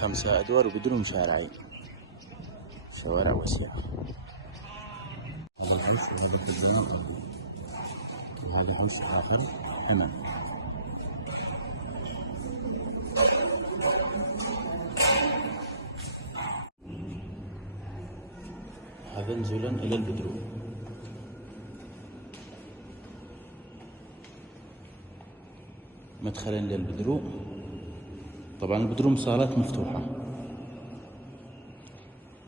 5 أدوار وبدون شارعين، شوارع واسعة. هذا العرس وهذا في الجنوب، وهذا عرس آخر حمل. هذا نزولا إلى البدروم. مدخلا للبدروم. طبعا البدروم صالات مفتوحة،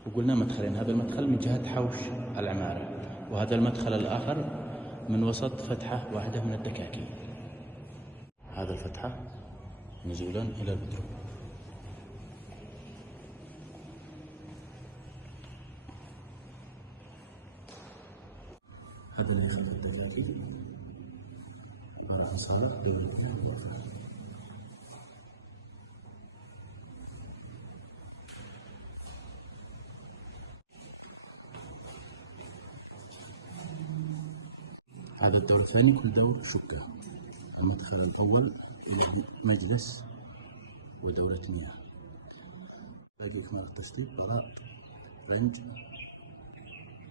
وقلنا مدخلين. هذا المدخل من جهة حوش العمارة، وهذا المدخل الآخر من وسط فتحة واحدة من الدكاكين. هذا الفتحة نزولا إلى البدروم. هذا اللي يخلف الدكاكين راح صالة بين الاثنين والآخر. هذا الدور الثاني كل دور شقة. المدخل الأول إلى مجلس ودورة مياه. باقي إكمال التسليك، بلاط، رنج،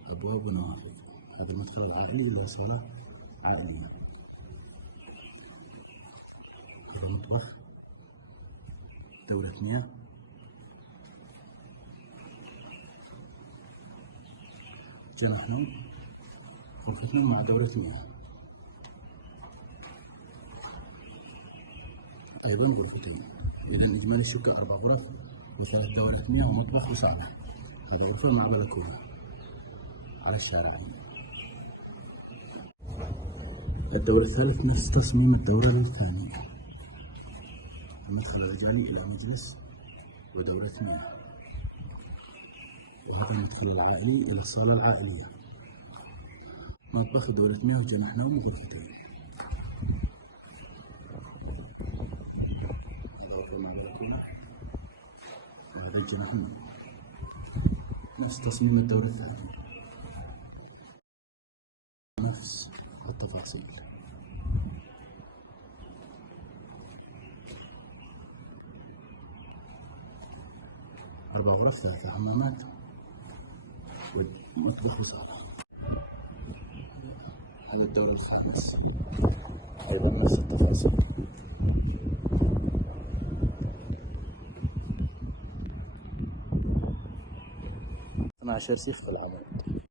أبواب ونوافذ. هذا المدخل العائلي اللي هو صالة عائلية. المطبخ، دورة مياه، جناح نوم، غرفة نوم مع دورة مياه. أيضا غرفتين. إذا إجمالي الشقة 4 غرف و3 دورات مياه ومطبخ وصالة. هذا غرفة مع بلكونة على الشارعين. الدور الثالث نفس تصميم الدورة الثانية. المدخل الرجالي إلى مجلس ودورة مياه، وهذا المدخل العائلي إلى الصالة العائلية. مطبخ ودورة مياه وجناح نوم وغرفتين. هذا غرفة مع بلكونة، وهذا الجناح نوم. نفس تصميم الدورة الثانية، نفس التفاصيل. 4 غرف، 3 حمامات ومطبخ وصالة. هذا الدور الخامس، أيضا نفس التفاصيل. 12 سيخ في العمود.